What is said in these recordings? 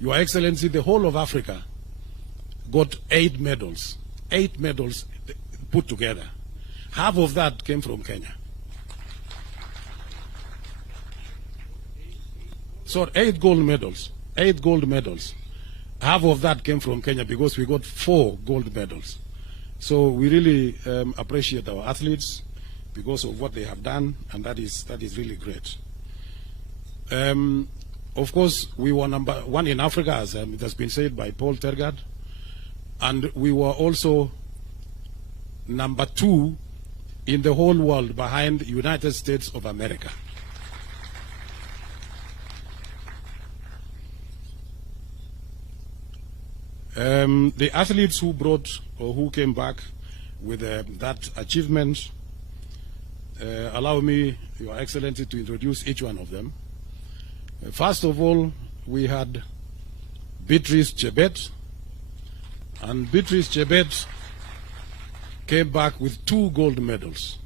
Your Excellency, the whole of Africa got 8 medals. 8 medals put together. Half of that came from Kenya. So 8 gold medals. 8 gold medals. Half of that came from Kenya because we got 4 gold medals. So we really appreciate our athletes because of what they have done, and that is really great. Of course, we were number 1 in Africa, as it has been said by Paul Tergard, and we were also number 2 in the whole world behind the United States of America. The athletes who brought or who came back with that achievement, allow me, Your Excellency, to introduce each one of them. First of all, we had Beatrice Chebet, and Beatrice Chebet came back with 2 gold medals.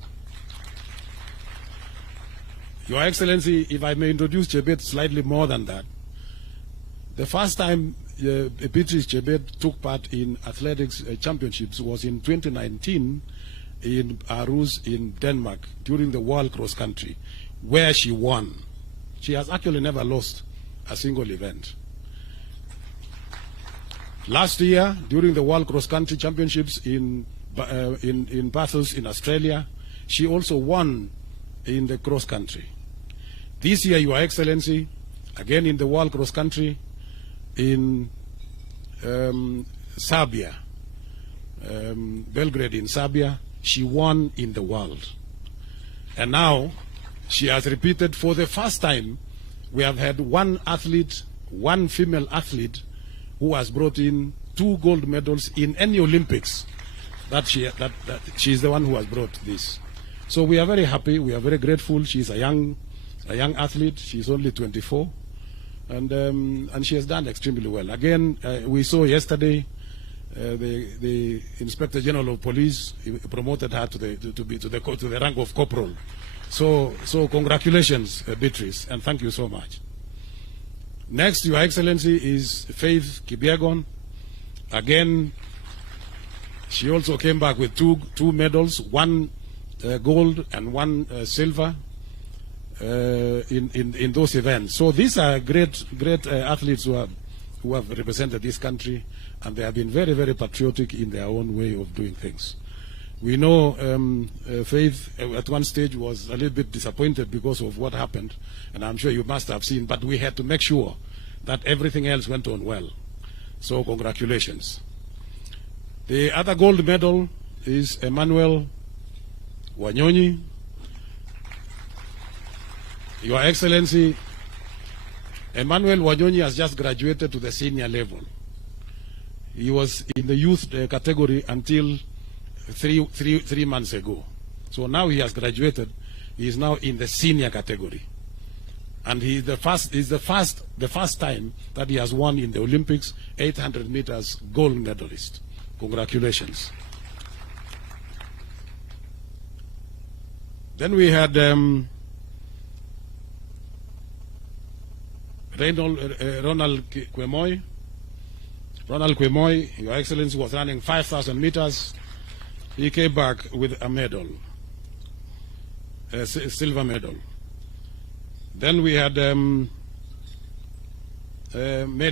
Your Excellency, if I may introduce Chebet slightly more than that, the first time Beatrice Chebet took part in athletics championships was in 2019 in Aarhus in Denmark during the World Cross Country, where she won. She has actually never lost a single event. Last year, during the World Cross Country Championships in Bathurst in Australia, she also won in the cross country. This year, Your Excellency, again in the World Cross Country in Serbia, Belgrade in Serbia, she won in the world. And now she has repeated for the first time. We have had 1 athlete, 1 female athlete, who has brought in 2 gold medals in any Olympics. That she is the one who has brought this. So we are very happy. We are very grateful. She is a young athlete. She is only 24, and she has done extremely well. Again, we saw yesterday the Inspector General of Police promoted her to the rank of corporal. So congratulations, Beatrice, and thank you so much. Next, Your Excellency, is Faith Kipyegon. Again, she also came back with two medals, 1 gold and 1 silver in those events. So these are great athletes who have represented this country, and they have been very, very patriotic in their own way of doing things. We know Faith at one stage was a little bit disappointed because of what happened, and I'm sure you must have seen, but we had to make sure that everything else went on well. So congratulations. The other gold medal is Emmanuel Wanyonyi. Your Excellency, Emmanuel Wanyonyi has just graduated to the senior level. He was in the youth category until three months ago. So now he has graduated. He is now in the senior category, and he is the first time that he has won in the Olympics 800 meters gold medalist. Congratulations. Then we had Ronald Kwemoy. Ronald Kwemoy, Your Excellency, was running 5,000 meters. He came back with a medal, a silver medal. Then we had Mary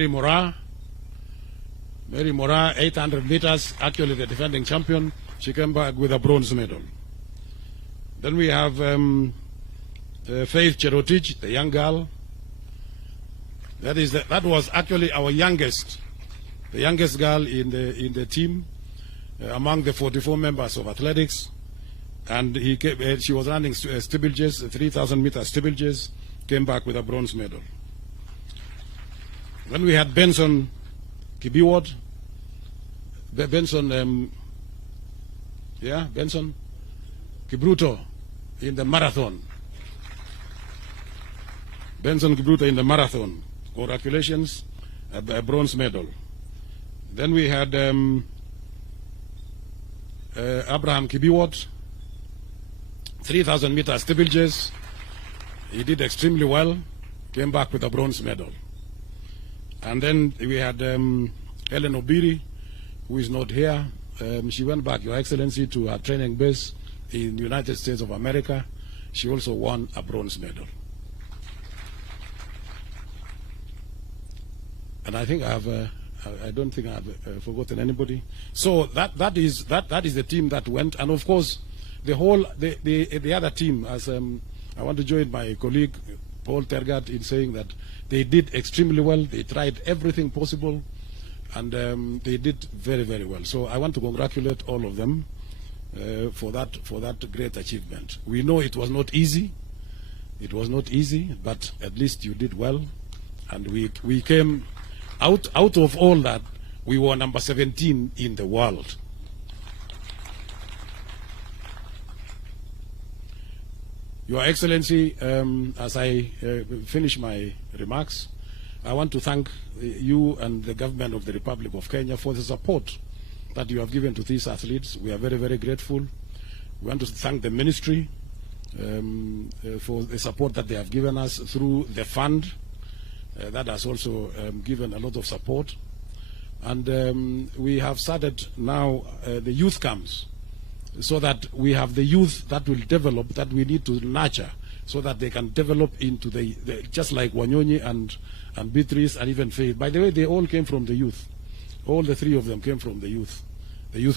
Moraa. Mary Moraa, 800 meters, actually the defending champion. She came back with a bronze medal. Then we have Faith Cherotich, the young girl. That was actually our youngest girl in the team among the 44 members of athletics, and she was running steeplechases, 3,000 meter steeplechases, came back with a bronze medal. Then we had Benson Kibiwot, Benson Kibruto in the marathon. Benson Kibruto in the marathon. Congratulations, a bronze medal. Then we had Abraham Kibiwot, 3,000 meter steeplechase. He did extremely well, came back with a bronze medal. And then we had Ellen Obiri, who is not here. She went back, Your Excellency, to her training base in the United States of America. She also won a bronze medal. And I think I don't think I've forgotten anybody. So that is the team that went, and of course the other team. As I want to join my colleague Paul Tergat in saying that they did extremely well. They tried everything possible, and they did very, very well. So I want to congratulate all of them for that great achievement. We know it was not easy. It was not easy, but at least you did well, and we came. Out of all that, we were number 17 in the world. Your Excellency, as I finish my remarks, I want to thank you and the government of the Republic of Kenya for the support that you have given to these athletes. We are very, very grateful. We want to thank the ministry for the support that they have given us through the fund. That has also given a lot of support. And we have started now the youth camps, so that we have the youth that will develop, that we need to nurture, so that they can develop into the just like Wanyonyi and Beatrice and even Faith. By the way, they all came from the youth. All the three of them came from the youth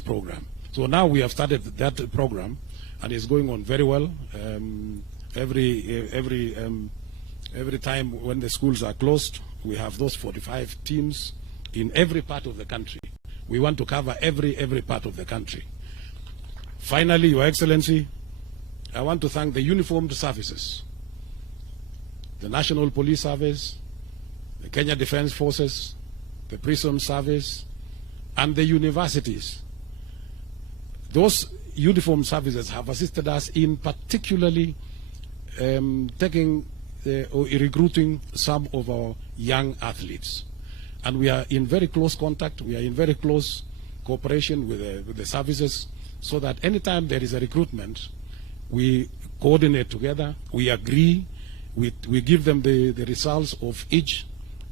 program. So now we have started that program, and it's going on very well. Every time when the schools are closed, we have those 45 teams in every part of the country. We want to cover every part of the country. Finally, Your Excellency, I want to thank the uniformed services, the National Police Service, the Kenya Defence Forces, the Prison Service, and the universities. Those uniformed services have assisted us in particularly recruiting some of our young athletes. And we are in very close contact, we are in very close cooperation with the services, so that anytime there is a recruitment, we coordinate together, we agree, we give them the results of each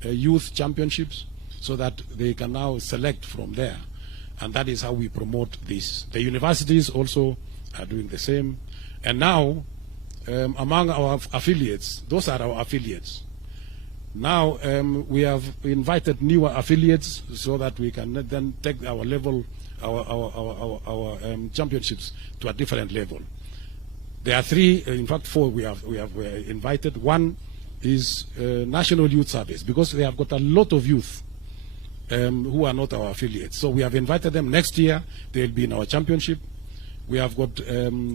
youth championships, so that they can now select from there. And that is how we promote this. The universities also are doing the same. And now, among our affiliates, those are our affiliates. Now we have invited newer affiliates, so that we can then take our level, our championships to a different level. There are three, in fact 4 we have invited. One is National Youth Service, because they have got a lot of youth who are not our affiliates. So we have invited them. Next year they will be in our championship. We have got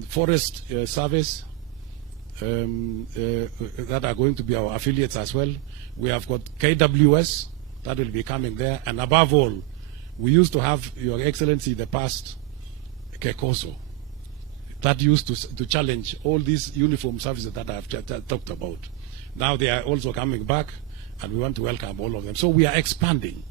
Forest Service, that are going to be our affiliates as well. We have got KWS that will be coming there, and above all, we used to have, Your Excellency, the past Kekoso that used to challenge all these uniform services that I have talked about. Now they are also coming back, and we want to welcome all of them. So we are expanding.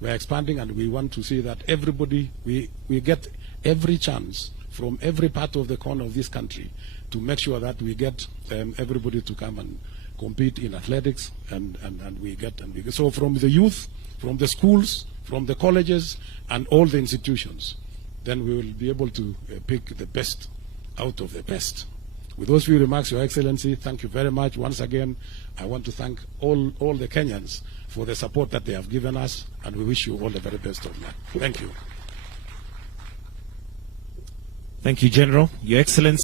We are expanding, and we want to see that everybody, we get every chance from every part of the corner of this country to make sure that we get everybody to come and compete in athletics, and we get. So from the youth, from the schools, from the colleges, and all the institutions, then we will be able to pick the best out of the best. With those few remarks, Your Excellency, thank you very much. Once again, I want to thank all the Kenyans for the support that they have given us, and we wish you all the very best of luck. Thank you. Thank you, General. Your Excellency.